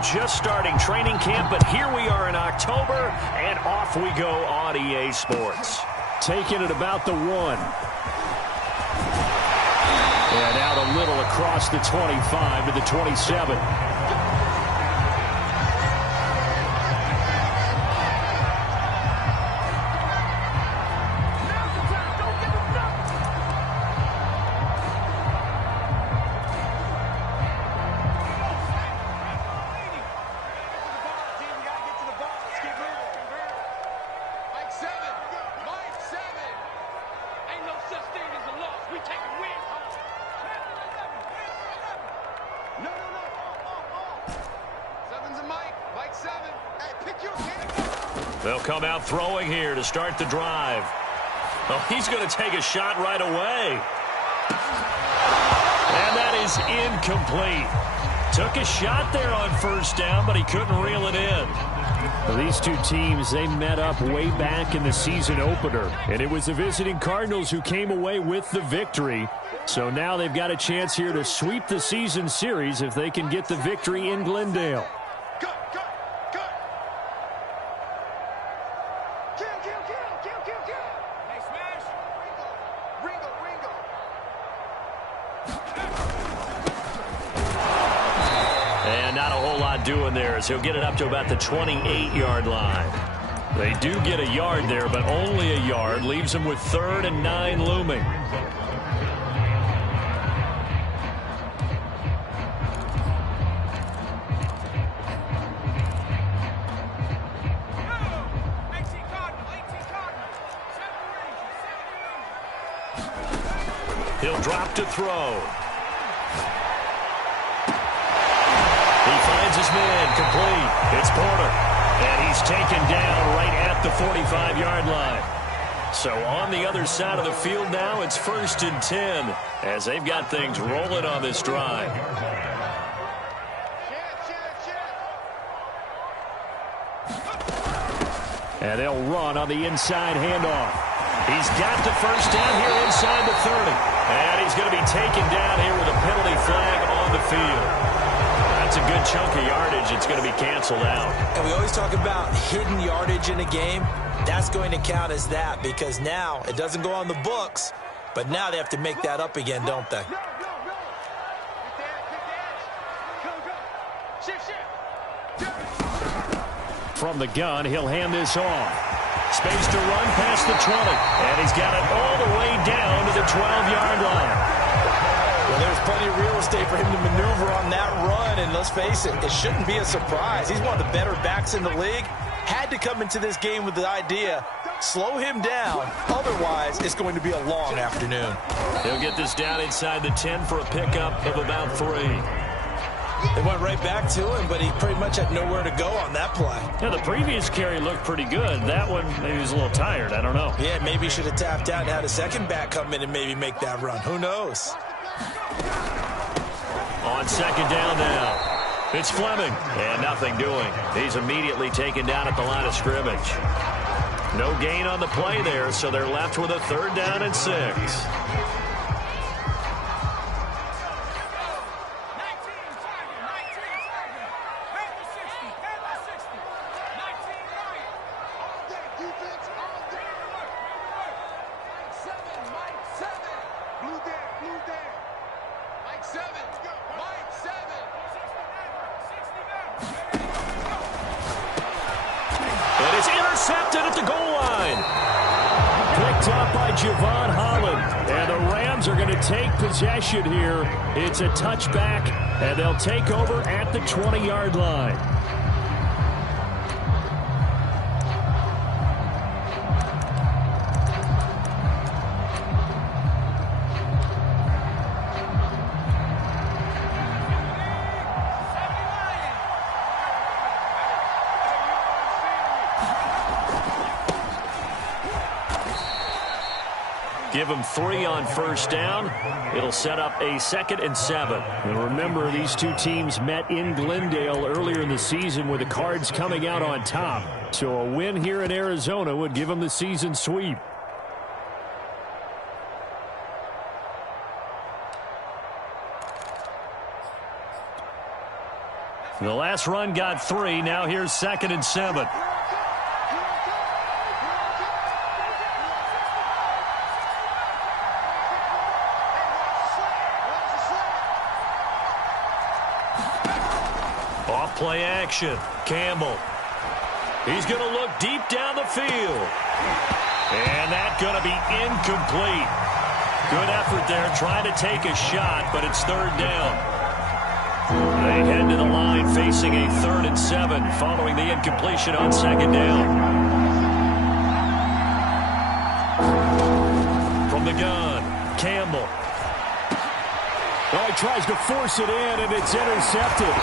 we're just starting training camp, but here we are in October, and off we go on EA Sports. Taking it about the 1. And out a little across the 25 to the 27. They'll come out throwing here to start the drive. Oh, he's going to take a shot right away. And that is incomplete. Took a shot there on first down, but he couldn't reel it in. Well, these two teams, they met up way back in the season opener, and it was the visiting Cardinals who came away with the victory. So now they've got a chance here to sweep the season series if they can get the victory in Glendale. Doing there is he'll get it up to about the 28-yard line. They do get a yard there, but only a yard. Leaves them with 3rd and 9 looming. He'll drop to throw. His man complete. It's Porter. And he's taken down right at the 45-yard line. So on the other side of the field now, it's 1st and 10 as they've got things rolling on this drive. And they'll run on the inside handoff. He's got the first down here inside the 30. And he's going to be taken down here with a penalty flag on the field. That's a good chunk of yardage. It's going to be canceled out. And we always talk about hidden yardage in a game. That's going to count as that because now it doesn't go on the books, but now they have to make that up again, don't they? From the gun, he'll hand this off. Space to run past the 20. And he's got it all the way down to the 12-yard line. Well, there's plenty of real estate for him to maneuver on that run, and let's face it, it shouldn't be a surprise. He's one of the better backs in the league. Had to come into this game with the idea, slow him down, otherwise it's going to be a long afternoon. He'll get this down inside the 10 for a pickup of about 3. They went right back to him, but he pretty much had nowhere to go on that play. Yeah, the previous carry looked pretty good. That one, maybe he was a little tired. I don't know. Yeah, maybe he should have tapped out and had a second back come in and maybe make that run. Who knows? On 2nd down now, it's Fleming, and nothing doing. He's immediately taken down at the line of scrimmage. No gain on the play there, so they're left with a 3rd down and 6. Possession here. It's a touchback, and they'll take over at the 20-yard line. Give them 3 on 1st down. It'll set up a 2nd and 7. And remember, these two teams met in Glendale earlier in the season with the Cards coming out on top. So a win here in Arizona would give them the season sweep. The last run got 3. Now here's 2nd and 7. Off play action. Campbell. He's going to look deep down the field. And that's going to be incomplete. Good effort there trying to take a shot, but it's 3rd down. They head to the line facing a 3rd and 7 following the incompletion on 2nd down. From the gun, Campbell. Oh, he tries to force it in, and it's intercepted.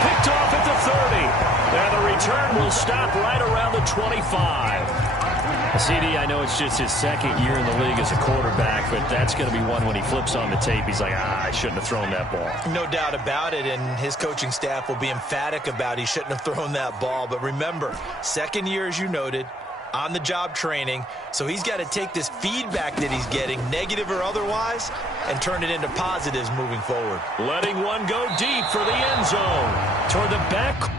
Picked off at the 30. And the return will stop right around the 25. CD, I know it's just his 2nd year in the league as a quarterback, but that's going to be one when he flips on the tape. He's like, I shouldn't have thrown that ball. No doubt about it, and his coaching staff will be emphatic about he shouldn't have thrown that ball. But remember, 2nd year, as you noted, on-the-job training, so he's got to take this feedback that he's getting, negative or otherwise, and turn it into positives moving forward. Letting one go deep for the end zone. Toward the back.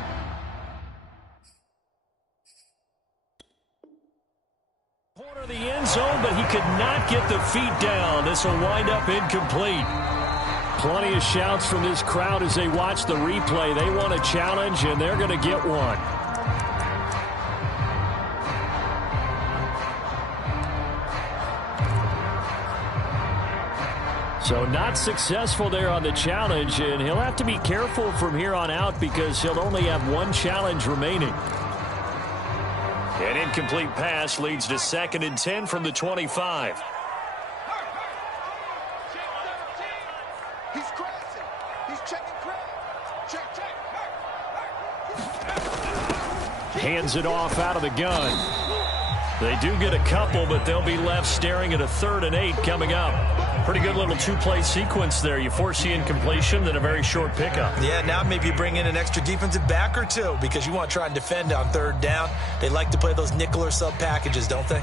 Corner of the end zone, but he could not get the feet down. This will wind up incomplete. Plenty of shouts from this crowd as they watch the replay. They want a challenge, and they're going to get one. So not successful there on the challenge, and he'll have to be careful from here on out because he'll only have one challenge remaining. An incomplete pass leads to 2nd and 10 from the 25. He's crossing. He's checking crowd. Check. Hands it off out of the gun. They do get a couple, but they'll be left staring at a 3rd and 8 coming up. Pretty good little 2-play sequence there. You force the incompletion, then a very short pickup. Yeah, now maybe you bring in an extra defensive back or two because you want to try and defend on 3rd down. They like to play those nickel or sub packages, don't they?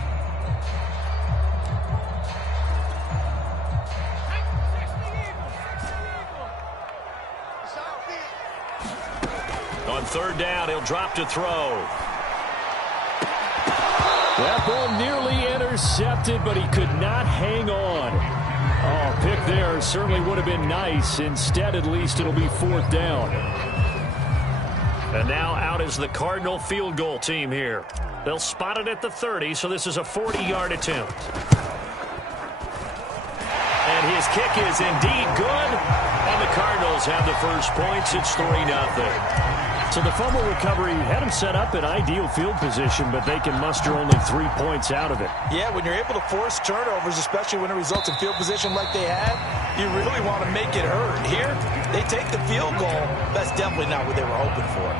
On 3rd down, he'll drop to throw. That ball nearly intercepted, but he could not hang on. Oh, pick there certainly would have been nice. Instead, at least, it'll be 4th down. And now out is the Cardinal field goal team here. They'll spot it at the 30, so this is a 40-yard attempt. And his kick is indeed good. And the Cardinals have the first points. It's 3-0. So the fumble recovery had them set up in ideal field position, but they can muster only 3 points out of it. Yeah, when you're able to force turnovers, especially when it results in field position like they had, you really want to make it hurt. Here, they take the field goal. That's definitely not what they were hoping for.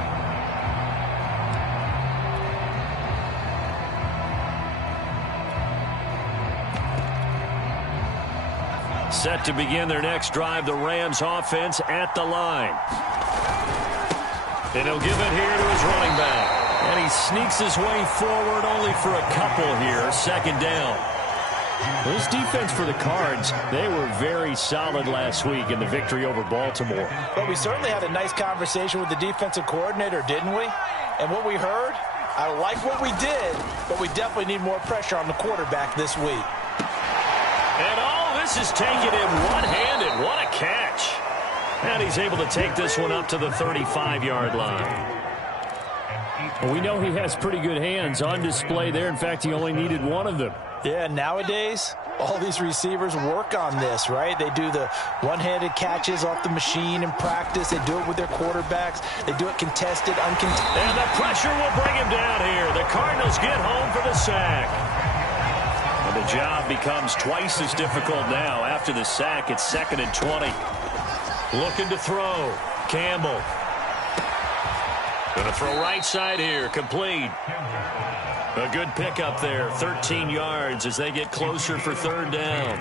Set to begin their next drive, the Rams offense at the line. And he'll give it here to his running back. And he sneaks his way forward only for a couple here. 2nd down. This defense for the Cards, they were very solid last week in the victory over Baltimore. But we certainly had a nice conversation with the defensive coordinator, didn't we? And what we heard, I like what we did, but we definitely need more pressure on the quarterback this week. And all this is taken in one-handed. What a catch. And he's able to take this one up to the 35-yard line. Well, we know he has pretty good hands on display there. In fact, he only needed one of them. Yeah, nowadays, all these receivers work on this, right? They do the one-handed catches off the machine in practice. They do it with their quarterbacks. They do it contested, uncontested. And the pressure will bring him down here. The Cardinals get home for the sack. And the job becomes twice as difficult now. After the sack, it's 2nd and 20. Looking to throw. Campbell. Going to throw right side here. Complete. A good pickup there. 13 yards as they get closer for 3rd down.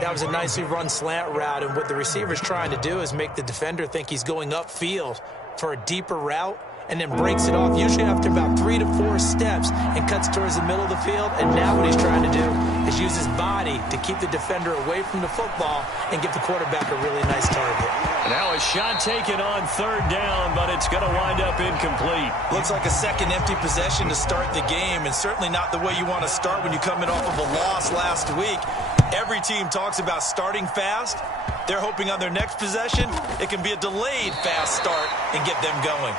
That was a nicely run slant route, and what the receiver's trying to do is make the defender think he's going upfield for a deeper route and then breaks it off, usually after about 3 to 4 steps, and cuts towards the middle of the field. And now what he's trying to do is use his body to keep the defender away from the football and give the quarterback a really nice target. Now a shot taken on third down, but it's going to wind up incomplete. Looks like a second empty possession to start the game, and certainly not the way you want to start when you're coming off of a loss last week. Every team talks about starting fast. They're hoping on their next possession, it can be a delayed fast start and get them going.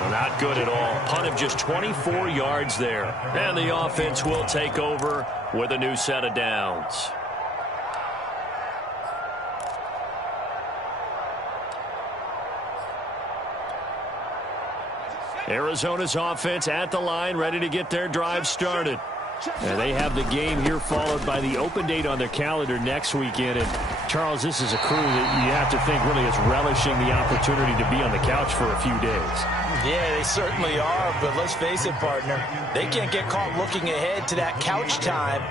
Well, not good at all. Punt of just 24 yards there. And the offense will take over with a new set of downs. Arizona's offense at the line, ready to get their drive started. And they have the game here followed by the open date on their calendar next weekend. And Charles, this is a crew that you have to think really is relishing the opportunity to be on the couch for a few days. Yeah, they certainly are, but let's face it, partner. They can't get caught looking ahead to that couch time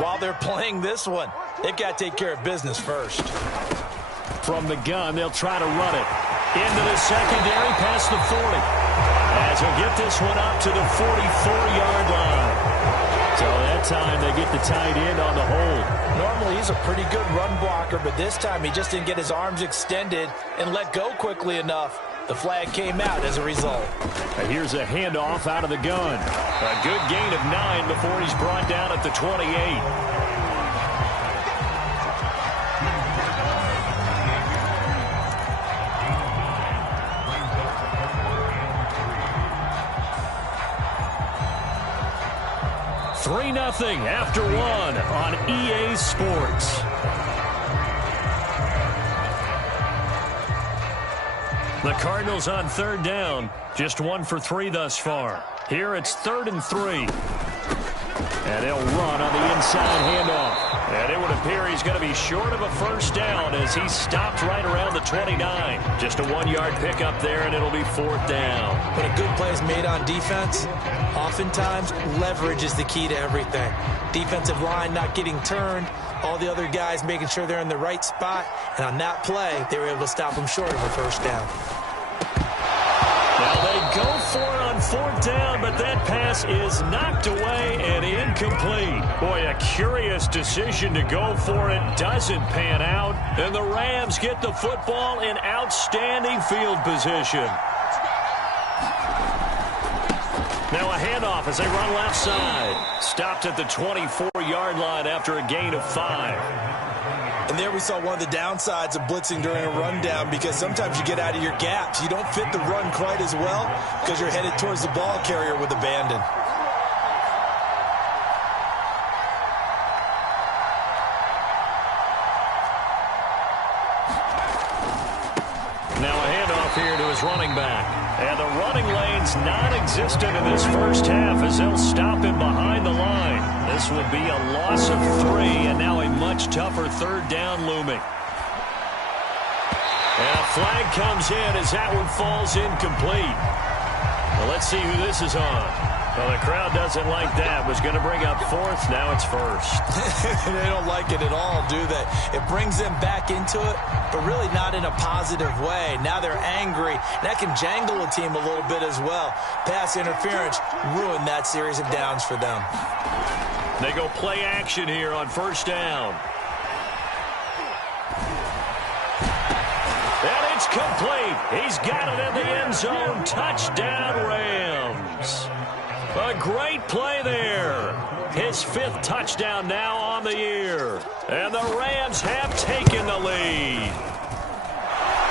while they're playing this one. They've got to take care of business first. From the gun, they'll try to run it. Into the secondary, past the 40. As he'll get this one up to the 44-yard line. So that time they get the tight end on the hold. Normally he's a pretty good run blocker, but this time he just didn't get his arms extended and let go quickly enough. The flag came out as a result. And here's a handoff out of the gun. A good gain of 9 before he's brought down at the 28. Nothing after one on EA Sports. The Cardinals on third down, just 1 for 3 thus far. Here it's 3rd and 3. And they'll run on the inside handoff. And it would appear he's going to be short of a first down as he stopped right around the 29. Just a 1-yard pickup there, and it'll be 4th down. When a good play is made on defense, oftentimes leverage is the key to everything. Defensive line not getting turned, all the other guys making sure they're in the right spot, and on that play, they were able to stop them short of a first down. Now they go for it on 4th down, but that pass is knocked away and incomplete. Boy, a curious decision to go for it. Doesn't pan out. And the Rams get the football in outstanding field position. Now a handoff as they run left side. Stopped at the 24-yard line after a gain of 5. And there we saw one of the downsides of blitzing during a rundown, because sometimes you get out of your gaps. You don't fit the run quite as well because you're headed towards the ball carrier with abandon. Now a handoff here to his running back. And the running lane's non-existent in this first half as they'll stop him behind the line. This will be a loss of 3, and now a much tougher 3rd down looming. And a flag comes in as that one falls incomplete. Well, let's see who this is on. Well, the crowd doesn't like that. Was going to bring up 4th. Now it's 1st. They don't like it at all, do they? It brings them back into it, but really not in a positive way. Now they're angry. That can jangle a team a little bit as well. Pass interference ruined that series of downs for them. They go play action here on 1st down. And it's complete. He's got it in the end zone. Touchdown, Rams. A great play there. His 5th touchdown now on the year. And the Rams have taken the lead.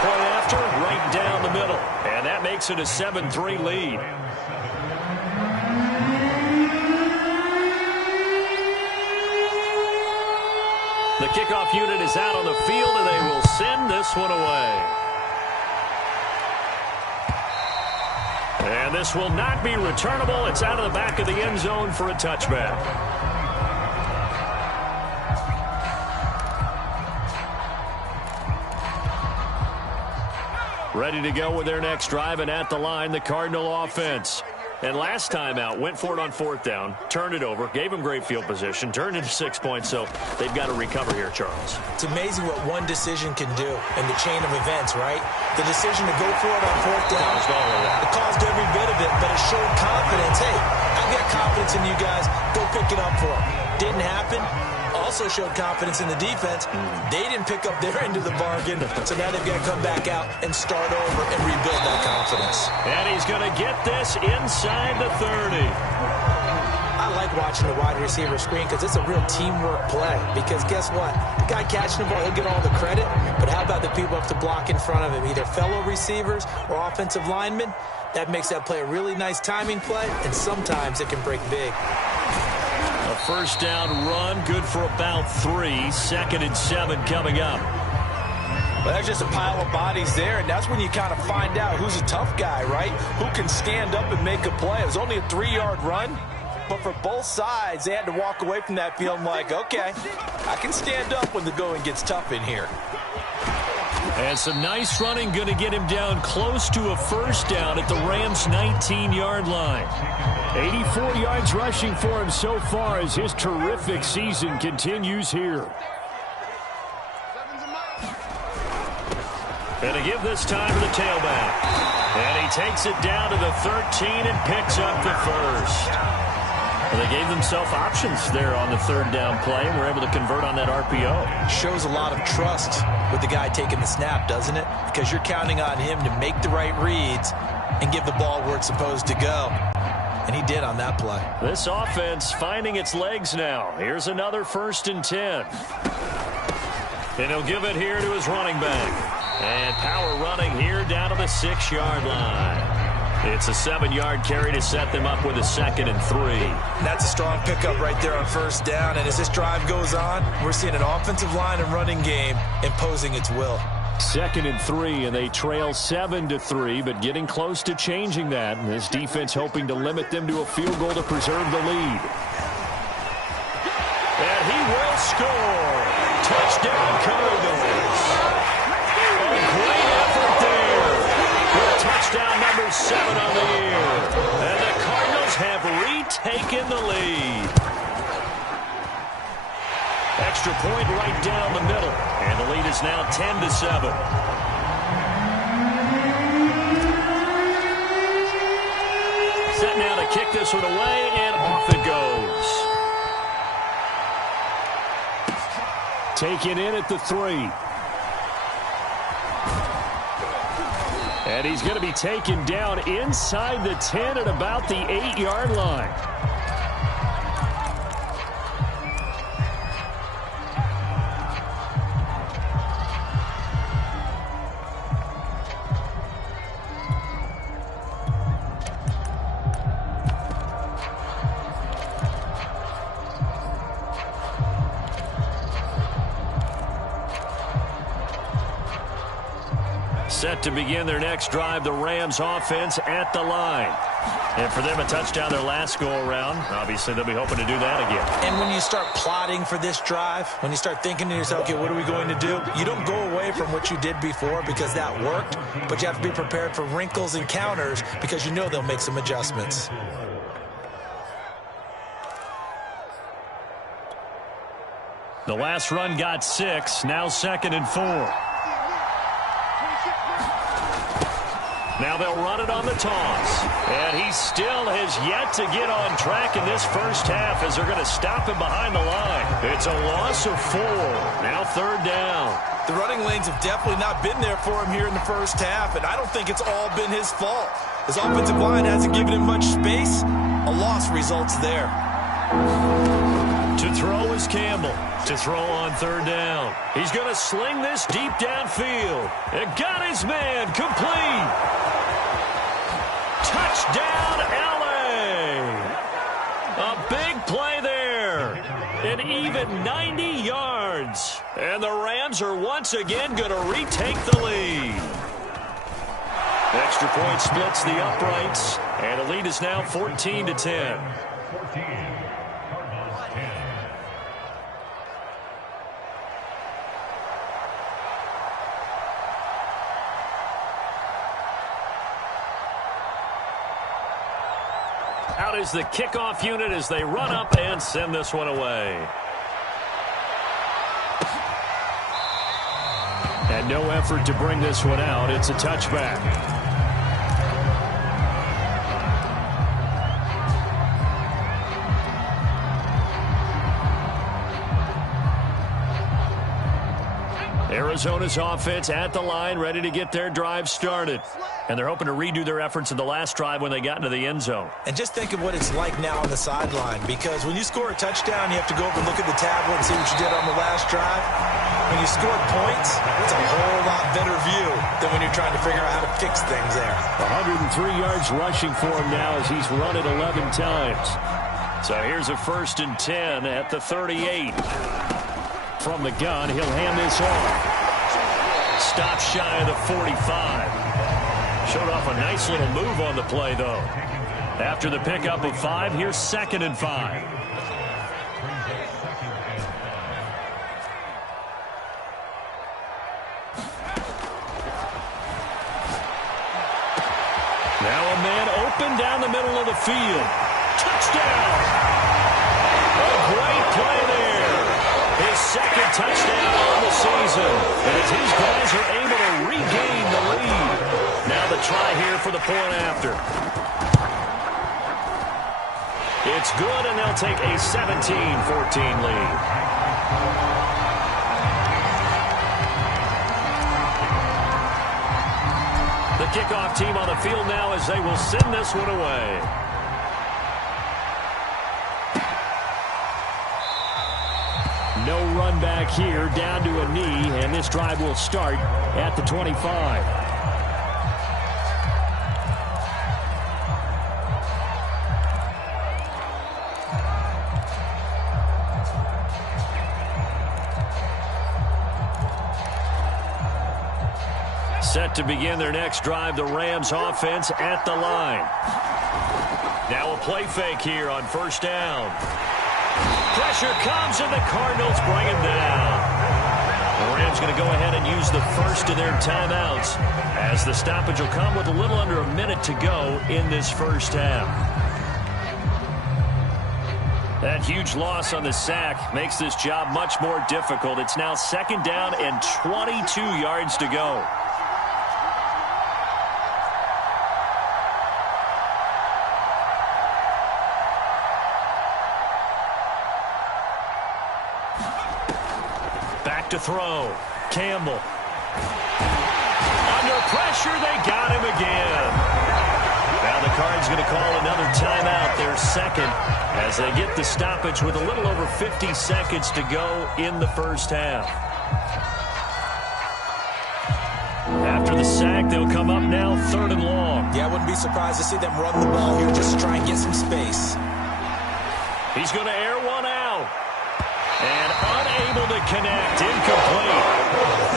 Point after, right down the middle. And that makes it a 7-3 lead. The kickoff unit is out on the field, and they will send this one away. And this will not be returnable. It's out of the back of the end zone for a touchback. Ready to go with their next drive, and at the line, the Cardinal offense. And last time out, went for it on 4th down, turned it over, gave them great field position, turned into 6 points, so they've got to recover here, Charles. It's amazing what one decision can do in the chain of events, right? The decision to go for it on 4th down, Caused all of that. It caused every bit of it, but it showed confidence. Hey, I've got confidence in you guys. Go pick it up for them. Didn't happen. also showed confidence in the defense. They didn't pick up their end of the bargain, so now they've got to come back out and start over and rebuild that confidence. And he's going to get this inside the 30. I like watching the wide receiver screen because it's a real teamwork play. Because guess what? The guy catching the ball, he'll get all the credit. But how about the people up to block in front of him, either fellow receivers or offensive linemen? That makes that play a really nice timing play, and sometimes it can break big. A first down run, good for about 3. 2nd and 7 coming up. Well, there's just a pile of bodies there, and that's when you kind of find out who's a tough guy, right? Who can stand up and make a play. It was only a 3-yard run, but for both sides, they had to walk away from that feeling like, okay, I can stand up when the going gets tough in here. And some nice running, going to get him down close to a first down at the Rams' 19-yard line. 84 yards rushing for him so far as his terrific season continues here. And to give this time to the tailback. And he takes it down to the 13 and picks up the first. Well, they gave themselves options there on the 3rd down play and were able to convert on that RPO. Shows a lot of trust with the guy taking the snap, doesn't it? Because you're counting on him to make the right reads and give the ball where it's supposed to go. And he did on that play. This offense finding its legs now. Here's another 1st and 10. And he'll give it here to his running back. And power running here down to the 6-yard line. It's a 7-yard carry to set them up with a 2nd and 3. That's a strong pickup right there on first down. And as this drive goes on, we're seeing an offensive line and running game imposing its will. 2nd and 3, and they trail 7-3, but getting close to changing that. And this defense hoping to limit them to a field goal to preserve the lead. And he will score. Touchdown, Cardinals. A great effort there. With touchdown number 7 on the year. And the Cardinals have retaken the lead. Extra point right down the middle. And the lead is now 10-7. Set now to kick this one away, and off it goes. Taken in at the 3. And he's going to be taken down inside the 10 at about the 8-yard line. Set to begin their next drive, the Rams offense at the line. And for them, a touchdown their last go-around. Obviously, they'll be hoping to do that again. And when you start plotting for this drive, when you start thinking to yourself, okay, what are we going to do? You don't go away from what you did before because that worked, but you have to be prepared for wrinkles and counters because you know they'll make some adjustments. The last run got 6, now 2nd and 4. Now they'll run it on the toss. And he still has yet to get on track in this first half as they're going to stop him behind the line. It's a loss of 4. Now 3rd down. The running lanes have definitely not been there for him here in the first half, and I don't think it's all been his fault. His offensive line hasn't given him much space. A loss results there. To throw is Campbell. To throw on 3rd down. He's going to sling this deep downfield. And got his man complete. Touchdown, LA. A big play there. An even 90 yards. And the Rams are once again going to retake the lead. Extra point splits the uprights. And the lead is now 14-10. Out is the kickoff unit as they run up and send this one away. And no effort to bring this one out. It's a touchback. Arizona's offense at the line, ready to get their drive started. And they're hoping to redo their efforts in the last drive when they got into the end zone. And just think of what it's like now on the sideline, because when you score a touchdown, you have to go over and look at the tablet and see what you did on the last drive. When you score points, it's a whole lot better view than when you're trying to figure out how to fix things there. 103 yards rushing for him now as he's run it 11 times. So here's a 1st and 10 at the 38. From the gun, he'll hand this off. Stop shy of the 45. Showed off a nice little move on the play, though. After the pickup of 5, here's 2nd and 5. Now a man open down the middle of the field. Touchdown! A great play there. His 2nd touchdown on the season. As his guys are able to regain the lead. Now the try here for the point after. It's good, and they'll take a 17-14 lead. The kickoff team on the field now as they will send this one away. No run back here, down to a knee, and this drive will start at the 25. Set to begin their next drive, the Rams offense at the line. Now a play fake here on 1st down. Pressure comes, and the Cardinals bring him down. The Rams going to go ahead and use the first of their timeouts, as the stoppage will come with a little under a minute to go in this first half. That huge loss on the sack makes this job much more difficult. It's now 2nd down and 22 yards to go. To throw. Campbell. Under pressure, they got him again. Now the Cards going to call another timeout, their 2nd, as they get the stoppage with a little over 50 seconds to go in the first half. After the sack, they'll come up now 3rd and long. Yeah, I wouldn't be surprised to see them run the ball here just to try and get some space. He's going to air one out. And unable to connect, incomplete.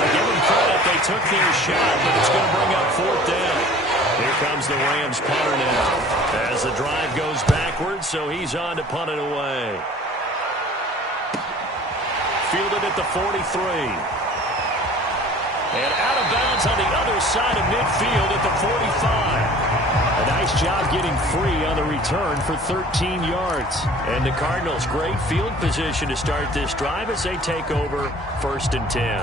I give them credit, they took their shot, but it's going to bring up 4th down. Here comes the Rams punter now, as the drive goes backwards, so he's on to punt it away. Fielded at the 43. And out of bounds on the other side of midfield at the 45. A nice job getting free on the return for 13 yards. And the Cardinals, great field position to start this drive as they take over 1st and 10.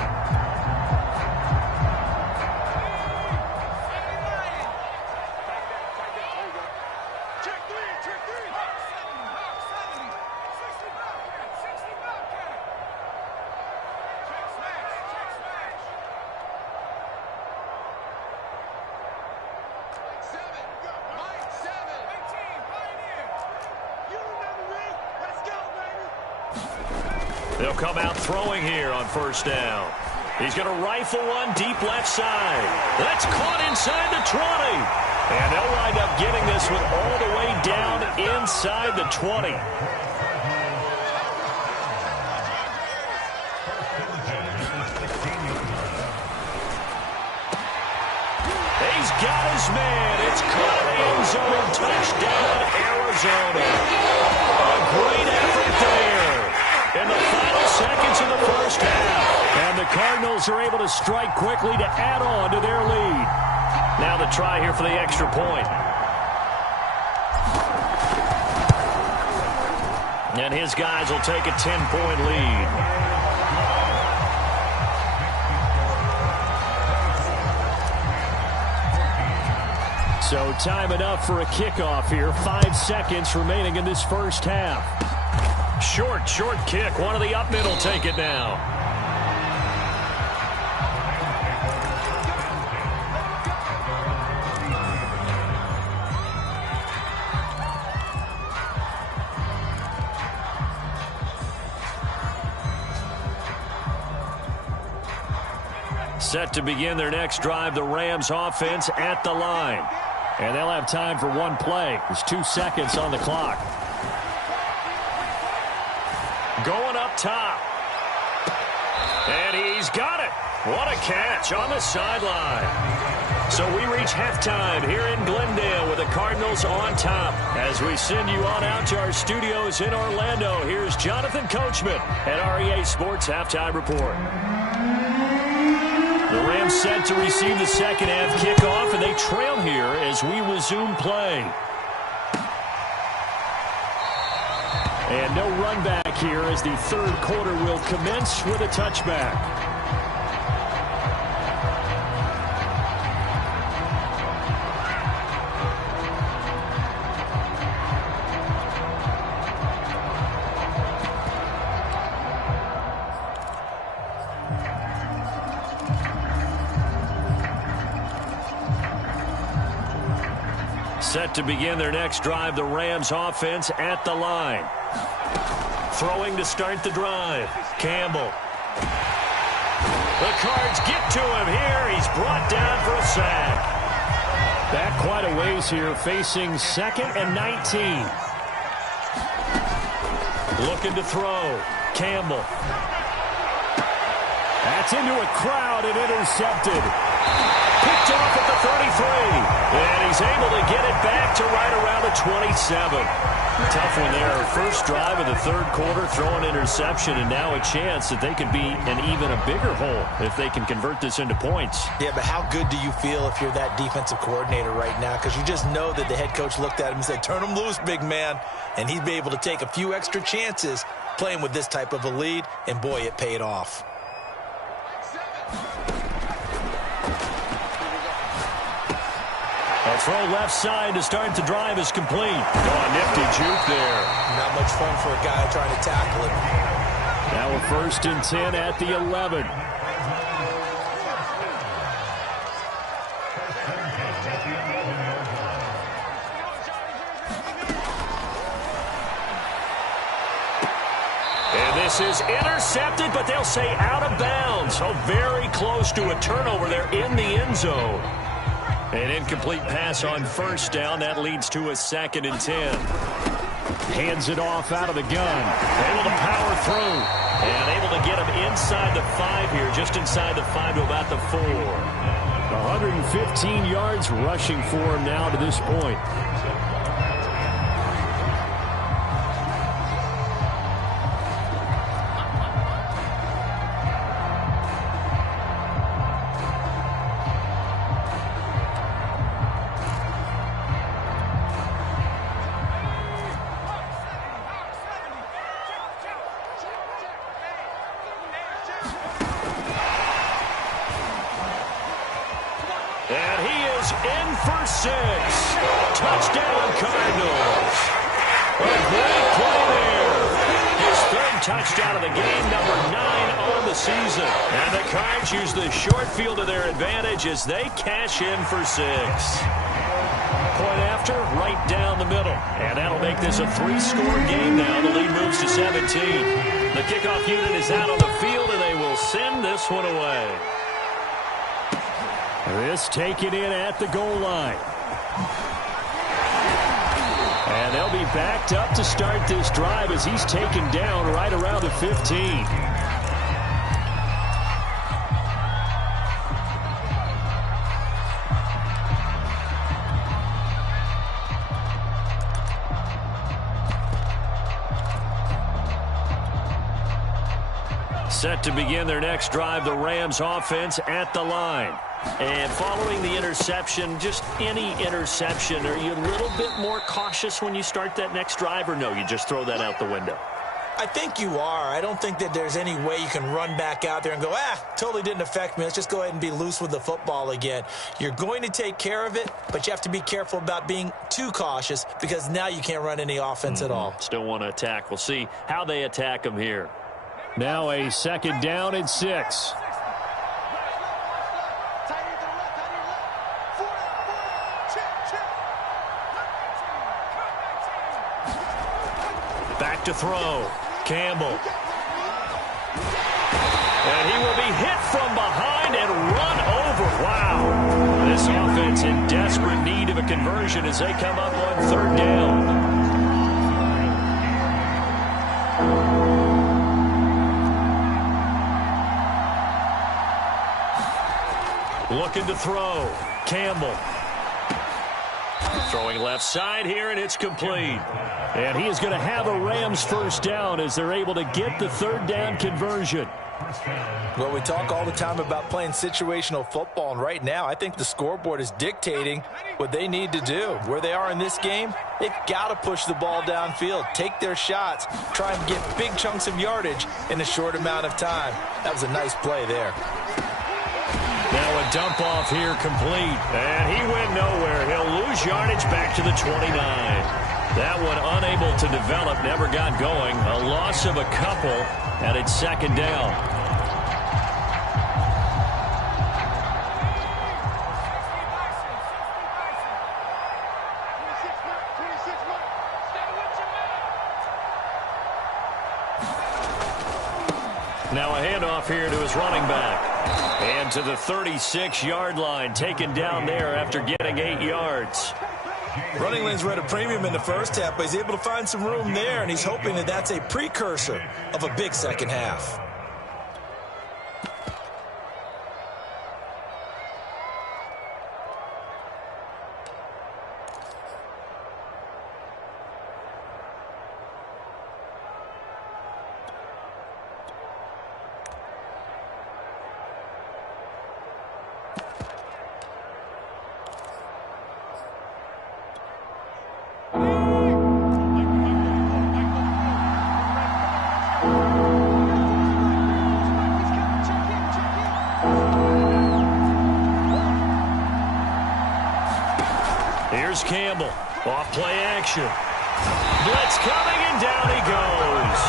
They'll come out throwing here on 1st down. He's going to rifle one deep left side. That's caught inside the 20. And they'll wind up getting this one all the way down inside the 20. He's got his man. It's caught in the end zone. Touchdown, Arizona. A great effort there in the final seconds of the first half. And the Cardinals are able to strike quickly to add on to their lead. Now the try here for the extra point. And his guys will take a 10-point lead. So time enough for a kickoff here. 5 seconds remaining in this first half. Short kick. One of the up middle take it now. Set to begin their next drive, the Rams offense at the line. And they'll have time for one play. There's 2 seconds on the clock. Going up top. And he's got it. What a catch on the sideline. So we reach halftime here in Glendale with the Cardinals on top. As we send you on out to our studios in Orlando, here's Jonathan Coachman at REA Sports Halftime Report. The Rams set to receive the second half kickoff, and they trail here as we resume play. And no run back here as the third quarter will commence with a touchback. Set to begin their next drive, the Rams offense at the line. Throwing to start the drive. Campbell. The Cards get to him here. He's brought down for a sack. Back quite a ways here, facing 2nd and 19. Looking to throw. Campbell. That's into a crowd and intercepted. Picked off at the 33. And he's able to get it back to right around the 27. Tough one there. First drive of the third quarter, throw an interception, and now a chance that they could be in even a bigger hole if they can convert this into points. Yeah, but how good do you feel if you're that defensive coordinator right now? Because you just know that the head coach looked at him and said, turn him loose, big man. And he'd be able to take a few extra chances playing with this type of a lead, and boy, it paid off. A throw left side to start the drive is complete. Oh, nifty juke there. Not much fun for a guy trying to tackle it. Now a 1st and 10 at the 11. And this is intercepted, but they'll say out of bounds. So very close to a turnover there in the end zone. An incomplete pass on first down. That leads to a 2nd and 10. Hands it off out of the gun. Able to power through. And able to get him inside the 5 here. Just inside the 5 to about the 4. 115 yards rushing for him now to this point. And he is in for 6. Touchdown, Cardinals. A great play there. His 3rd touchdown of the game, number 9 on the season. And the Cards use the short field to their advantage as they cash in for 6. Point after, right down the middle. And that'll make this a 3-score game now. The lead moves to 17. The kickoff unit is out on the field, and they will send this one away. This taken in at the goal line. And they'll be backed up to start this drive as he's taken down right around the 15. Set to begin their next drive, the Rams offense at the line. And following the interception, just any interception, are you a little bit more cautious when you start that next drive, or no, you just throw that out the window? I think you are. I don't think that there's any way you can run back out there and go, totally didn't affect me. Let's just go ahead and be loose with the football again. You're going to take care of it, but you have to be careful about being too cautious because now you can't run any offense at all. Still want to attack. We'll see how they attack them here. Now a 2nd down and 6. Back to throw. Campbell. And he will be hit from behind behind and run over. Wow. This offense in desperate need of a conversion as they come up on third down. Looking to throw. Campbell. Throwing left side here, and it's complete. And he is going to have a Rams first down as they're able to get the third down conversion. Well, we talk all the time about playing situational football, and right now I think the scoreboard is dictating what they need to do. Where they are in this game, they've got to push the ball downfield, take their shots, try and get big chunks of yardage in a short amount of time. That was a nice play there. Now a dump off here complete, and he went nowhere. He'll lose yardage back to the 29. That one unable to develop, never got going. A loss of a couple, and it's second down. Now a handoff here to his running back. And to the 36-yard line, taken down there after getting 8 yards. Running lanes were at a premium in the first half, but he's able to find some room there, and he's hoping that that's a precursor of a big second half. Here's Campbell. Off play action. Blitz coming, and down he goes.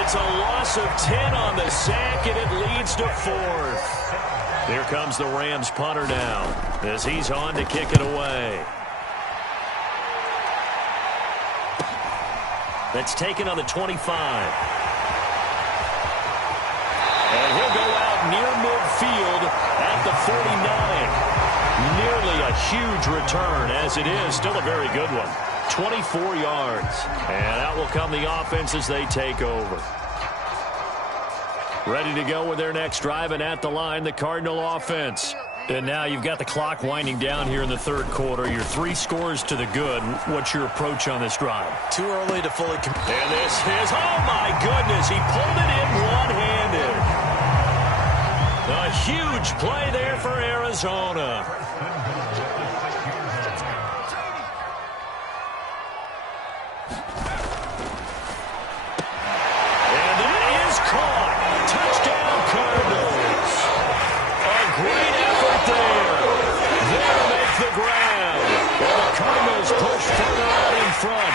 It's a loss of 10 on the sack, and it leads to 4th. Here comes the Rams punter now as he's on to kick it away. That's taken on the 25. And he'll go out near midfield at the 49. Nearly a huge return, as it is still a very good one. 24 yards. And out will come the offense as they take over. Ready to go with their next drive, and at the line, the Cardinal offense. And now you've got the clock winding down here in the third quarter. You're 3 scores to the good. What's your approach on this drive? Too early to fully commit. And this is, oh my goodness, he pulled it in one-handed. A huge play there for Arizona. And that is caught. Touchdown, Cardinals. A great effort there. They'll make the grab. And the Cardinals push further out in front.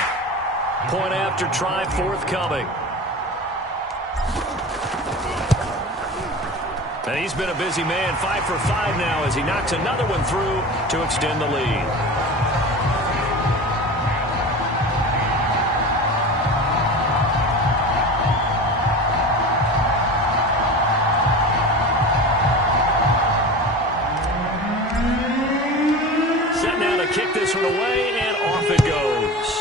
Point after try forthcoming. And he's been a busy man, 5 for 5 now as he knocks another one through to extend the lead. Set now to kick this one away, and off it goes.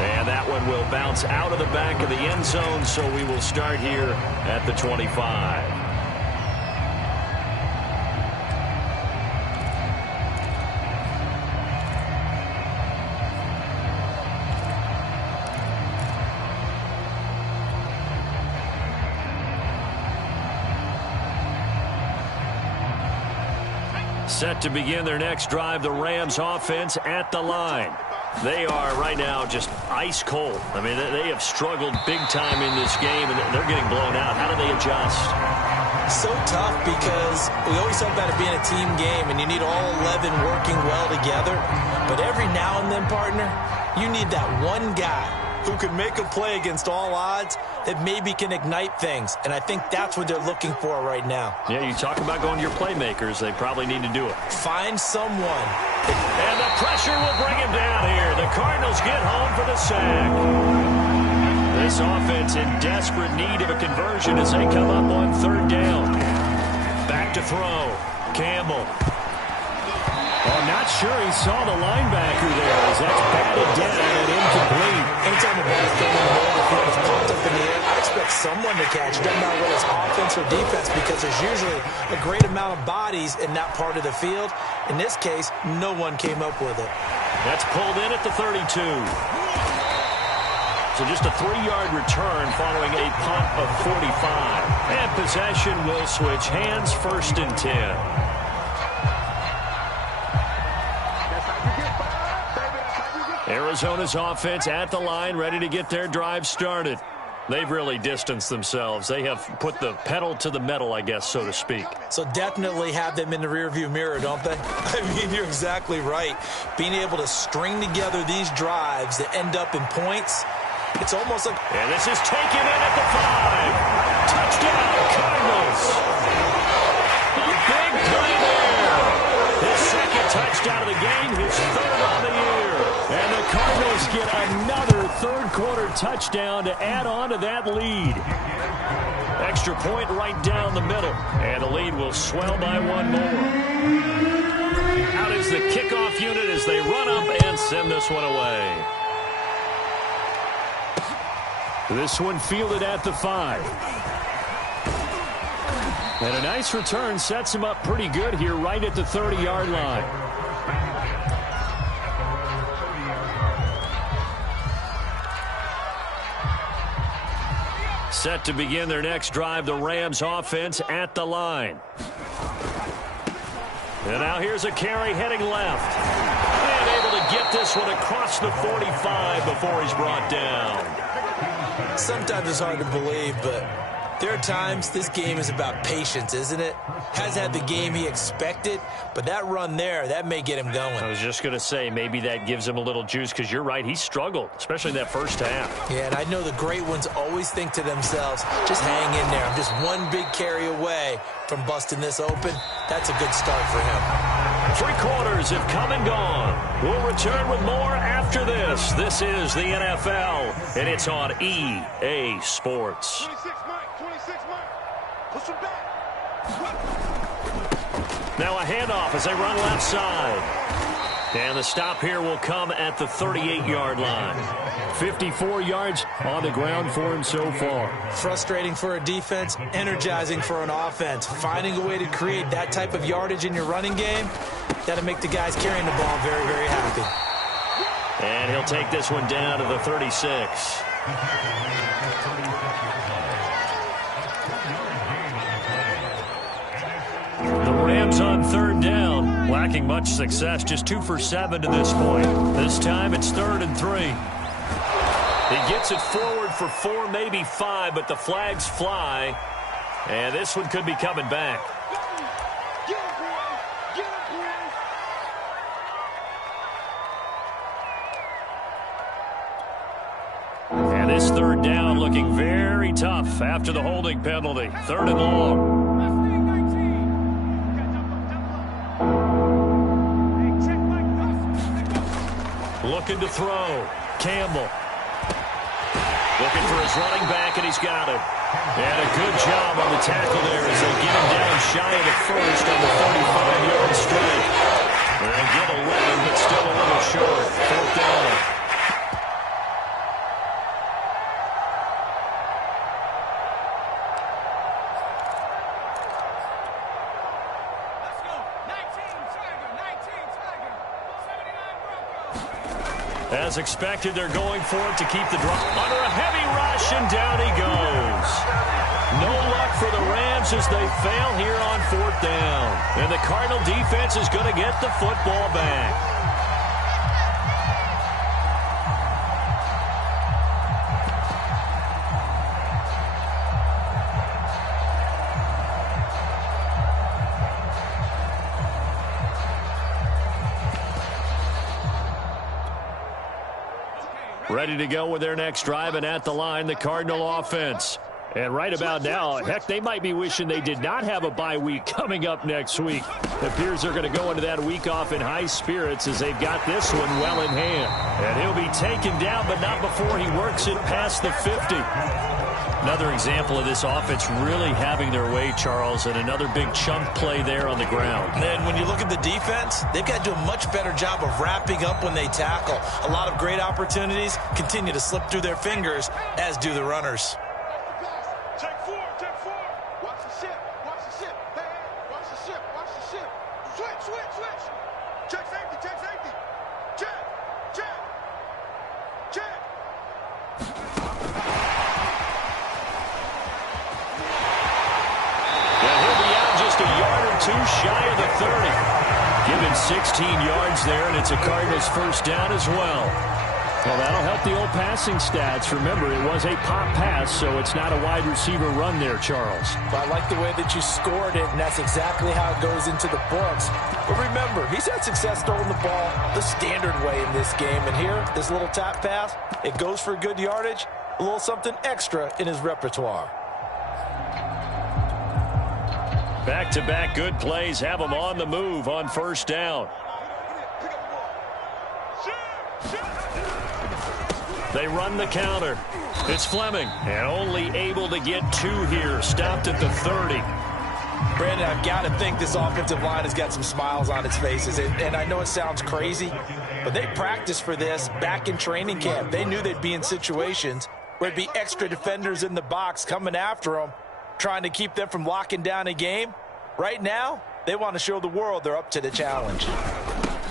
And that one will bounce out of the back of the end zone, so we will start here at the 25. Set to begin their next drive, the Rams offense at the line. They are right now just ice cold. I mean, they have struggled big time in this game, and they're getting blown out. How do they adjust? So tough because we always talk about it being a team game, and you need all 11 working well together. But every now and then, partner, you need that one guy who can make a play against all odds that maybe can ignite things. And I think that's what they're looking for right now. Yeah, you talk about going to your playmakers. They probably need to do it. Find someone. And the pressure will bring him down here. The Cardinals get home for the sack. This offense in desperate need of a conversion as they come up on third down. Back to throw. Campbell. Oh, not sure he saw the linebacker there as that's batted down and incomplete. Anytime the ball is thrown in the middle of the field, it's popped up in the air, I expect someone to catch it. Doesn't matter whether it's offense or defense because there's usually a great amount of bodies in that part of the field. In this case, no one came up with it. That's pulled in at the 32. So just a 3-yard return following a punt of 45. And possession will switch hands, 1st and 10. Arizona's offense at the line, ready to get their drive started. They've really distanced themselves. They have put the pedal to the metal, I guess, so to speak. So definitely have them in the rearview mirror, don't they? I mean, you're exactly right. Being able to string together these drives that end up in points, it's almost like... And this is taken in at the 5. Touchdown, Cardinals. Big play there. His 2nd touchdown of the game, his 3rd on the year. And the Cardinals get another third-quarter touchdown to add on to that lead. Extra point right down the middle. And the lead will swell by 1 more. Out is the kickoff unit as they run up and send this one away. This one fielded at the 5. And a nice return sets him up pretty good here right at the 30-yard line. Set to begin their next drive, the Rams offense at the line. And now here's a carry heading left. And able to get this one across the 45 before he's brought down. Sometimes it's hard to believe, but there are times this game is about patience, isn't it? Has had the game he expected, but that run there, that may get him going. I was just going to say, maybe that gives him a little juice, because you're right, he struggled, especially in that first half. Yeah, and I know the great ones always think to themselves, just hang in there. I'm just one big carry away from busting this open. That's a good start for him. 3 quarters have come and gone. We'll return with more after this. This is the NFL, and it's on EA Sports. 26 Mike. Push him back. Now a handoff as they run left side. And the stop here will come at the 38-yard line. 54 yards on the ground for him so far. Frustrating for a defense, energizing for an offense. Finding a way to create that type of yardage in your running game, that'll make the guys carrying the ball very, very happy. And he'll take this one down to the 36. The Rams on third down, lacking much success, just 2 for 7 to this point. This time it's 3rd and 3. He gets it forward for 4, maybe 5, but the flags fly, and this one could be coming back. And this 3rd down looking very tough after the holding penalty. 3rd and long. Looking to throw. Campbell. Looking for his running back, and he's got it. And a good job on the tackle there as they get him down shy of the 1st on the 35-yard strike. They get 11, but still a little short. 4th down. As expected, they're going for it to keep the draw. Under a heavy rush, and down he goes. No luck for the Rams as they fail here on 4th down. And the Cardinal defense is going to get the football back. Ready to go with their next drive, and at the line, the Cardinal offense. And right about now, heck, they might be wishing they did not have a bye week coming up next week. It appears they're going to go into that week off in high spirits as they've got this one well in hand. And he'll be taken down, but not before he works it past the 50. Another example of this offense really having their way, Charles, and another big chunk play there on the ground. And then when you look at the defense, they've got to do a much better job of wrapping up when they tackle. A lot of great opportunities continue to slip through their fingers, as do the runners. Take four, take four. Watch the ship, watch the ship. Hey, hey, watch the ship, watch the ship. Switch, switch, switch. Check safety, check safety. Check, check, check. And he'll be out just a yard or two shy of the 30. Given 16 yards there, and it's a Cardinals first down as well. Well, that'll help the old passing stats. Remember, it was a pop pass, so it's not a wide receiver run there, Charles. I like the way that you scored it, and that's exactly how it goes into the books. But remember, he's had success throwing the ball the standard way in this game. And here, this little tap pass, it goes for good yardage, a little something extra in his repertoire. Back-to-back good plays have them on the move on first down. They run the counter. It's Fleming, and only able to get two here. Stopped at the 30. Brandon, I've got to think this offensive line has got some smiles on its faces. And I know it sounds crazy, but they practiced for this back in training camp. They knew they'd be in situations where there'd be extra defenders in the box coming after them, trying to keep them from locking down a game. Right now, they want to show the world they're up to the challenge.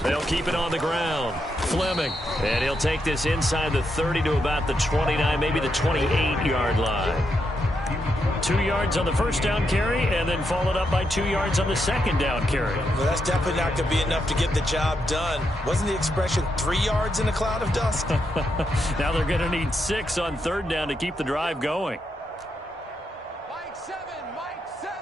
They'll keep it on the ground. Fleming. And he'll take this inside the 30 to about the 29, maybe the 28-yard line. 2 yards on the first down carry, and then followed up by 2 yards on the second down carry. Well, that's definitely not going to be enough to get the job done. Wasn't the expression 3 yards in a cloud of dust? Now they're going to need 6 on third down to keep the drive going. Mike 7, Mike 7.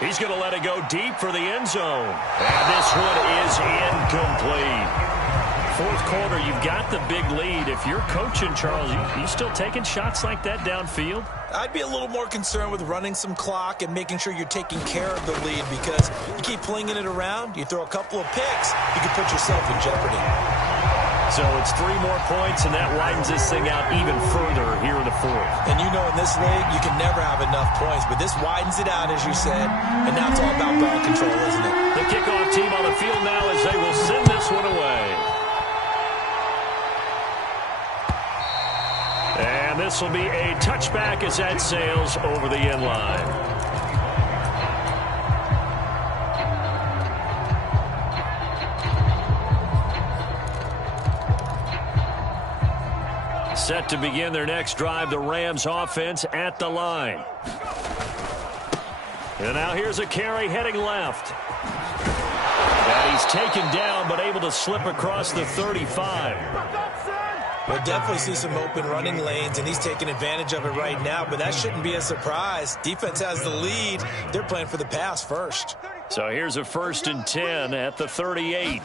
He's going to let it go deep for the end zone. And this one is incomplete. Fourth quarter, you've got the big lead. If you're coaching, Charles, you still taking shots like that downfield? I'd be a little more concerned with running some clock and making sure you're taking care of the lead, because you keep flinging it around, you throw a couple of picks, you can put yourself in jeopardy. So it's 3 more points, and that widens this thing out even further here in the fourth. And you know in this league, you can never have enough points, but this widens it out, as you said, and now it's all about ball control, isn't it? The kickoff team on the field now as they will send this one away. And this will be a touchback as that sails over the end line. Set to begin their next drive, the Rams offense at the line. And now here's a carry heading left. And he's taken down, but able to slip across the 35. We'll definitely see some open running lanes, and he's taking advantage of it right now, but that shouldn't be a surprise. Defense has the lead. They're playing for the pass first. So here's a 1st and 10 at the 38.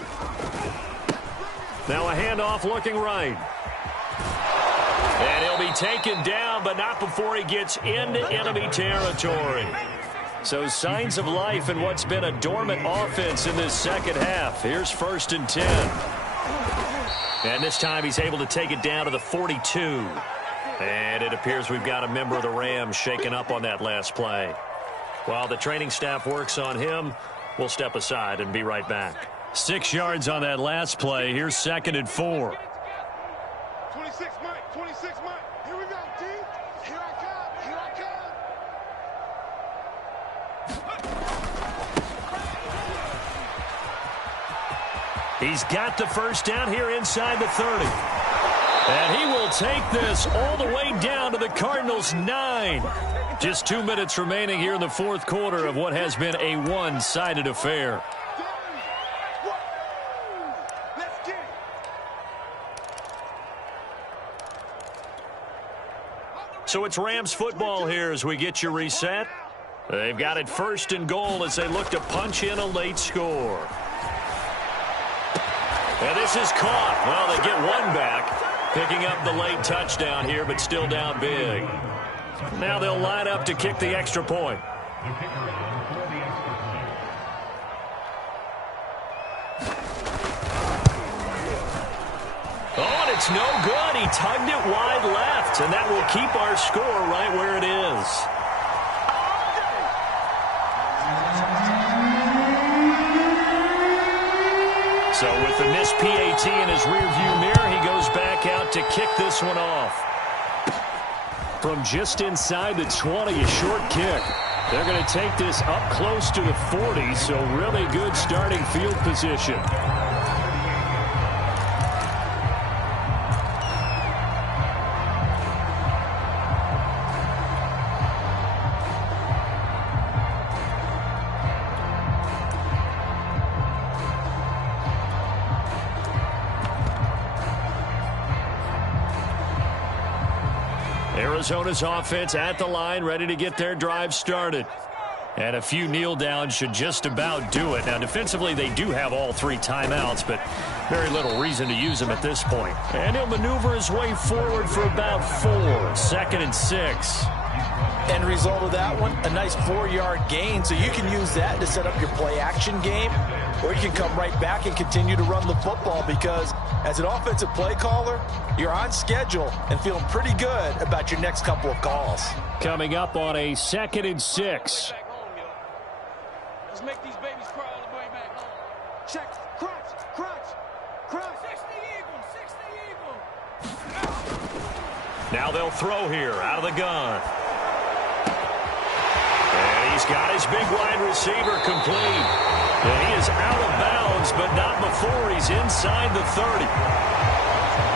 Now a handoff looking right. And he'll be taken down, but not before he gets into enemy territory. So signs of life in what's been a dormant offense in this second half. Here's 1st and 10. And this time he's able to take it down to the 42. And it appears we've got a member of the Rams shaken up on that last play. While the training staff works on him, we'll step aside and be right back. 6 yards on that last play. Here's 2nd and 4. 26 Mike, 26 Mike. Here we go, D. Here I come, here I come. He's got the first down here inside the 30. And he will take this all the way down to the Cardinals' 9. Just 2 minutes remaining here in the fourth quarter of what has been a one-sided affair. So it's Rams football here as we get you reset. They've got it 1st and goal as they look to punch in a late score. And this is caught. Well, they get one back. Picking up the late touchdown here, but still down big. Now they'll line up to kick the extra point. Oh, and it's no good. He tugged it wide left, and that will keep our score right where it is. So with the missed PAT in his rearview mirror, he goes back out to kick this one off. From just inside the 20, a short kick. They're going to take this up close to the 40, so really good starting field position. Arizona's offense at the line, ready to get their drive started. And a few kneel downs should just about do it. Now, defensively, they do have all 3 timeouts, but very little reason to use them at this point. And he'll maneuver his way forward for about 4. 2nd and 6. End result of that one, a nice 4-yard gain, so you can use that to set up your play-action game, or you can come right back and continue to run the football because as an offensive play caller, you're on schedule and feeling pretty good about your next couple of calls. Coming up on a 2nd and 6. Let's make these babies cry all the way back home. Check, crunch, crunch, crunch. 60 Eagle. Now they'll throw here out of the gun. And he's got his big wide receiver complete. And he is out of bounds, but not before he's inside the 30.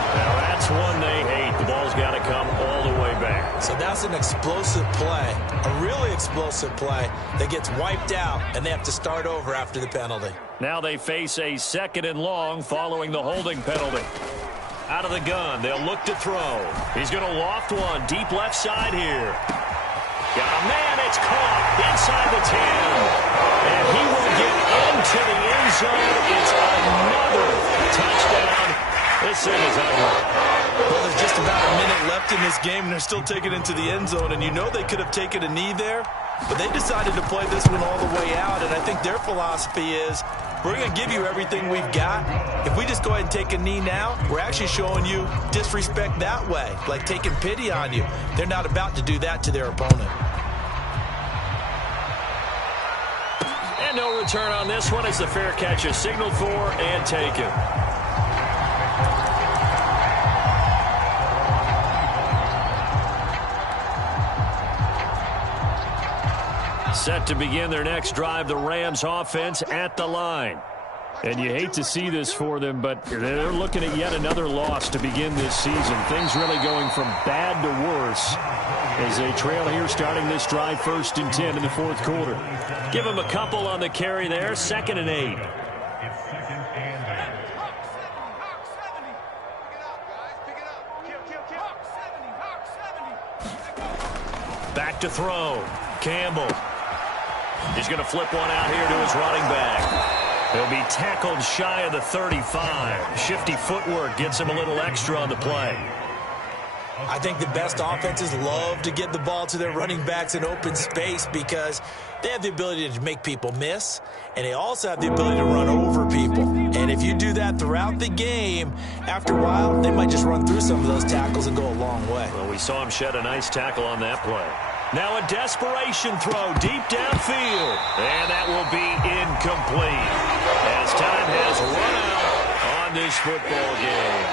Now that's one they hate. The ball's got to come all the way back. So that's an explosive play, a really explosive play that gets wiped out, and they have to start over after the penalty. Now they face a 2nd and long following the holding penalty. Out of the gun, they'll look to throw. He's going to loft one deep left side here. Got a man, it's caught inside the 10. And he will get into the end zone. It's another touchdown. This thing is over. Well, there's just about a minute left in this game, and they're still taking it into the end zone. And you know they could have taken a knee there, but they decided to play this one all the way out. And I think their philosophy is, we're going to give you everything we've got. If we just go ahead and take a knee now, we're actually showing you disrespect that way, like taking pity on you. They're not about to do that to their opponent. And no return on this one as the fair catch is signaled for and taken. Set to begin their next drive, the Rams offense at the line. And you hate to see this for them, but they're looking at yet another loss to begin this season. Things really going from bad to worse as they trail here starting this drive 1st and 10 in the 4th quarter. Give them a couple on the carry there, 2nd and 8. Back to throw. Campbell. He's going to flip one out here to his running back. He'll be tackled shy of the 35. Shifty footwork gets him a little extra on the play. I think the best offenses love to get the ball to their running backs in open space because they have the ability to make people miss, and they also have the ability to run over people. And if you do that throughout the game, after a while, they might just run through some of those tackles and go a long way. Well, we saw him shed a nice tackle on that play. Now a desperation throw deep downfield. And that will be incomplete as time has run out on this football game.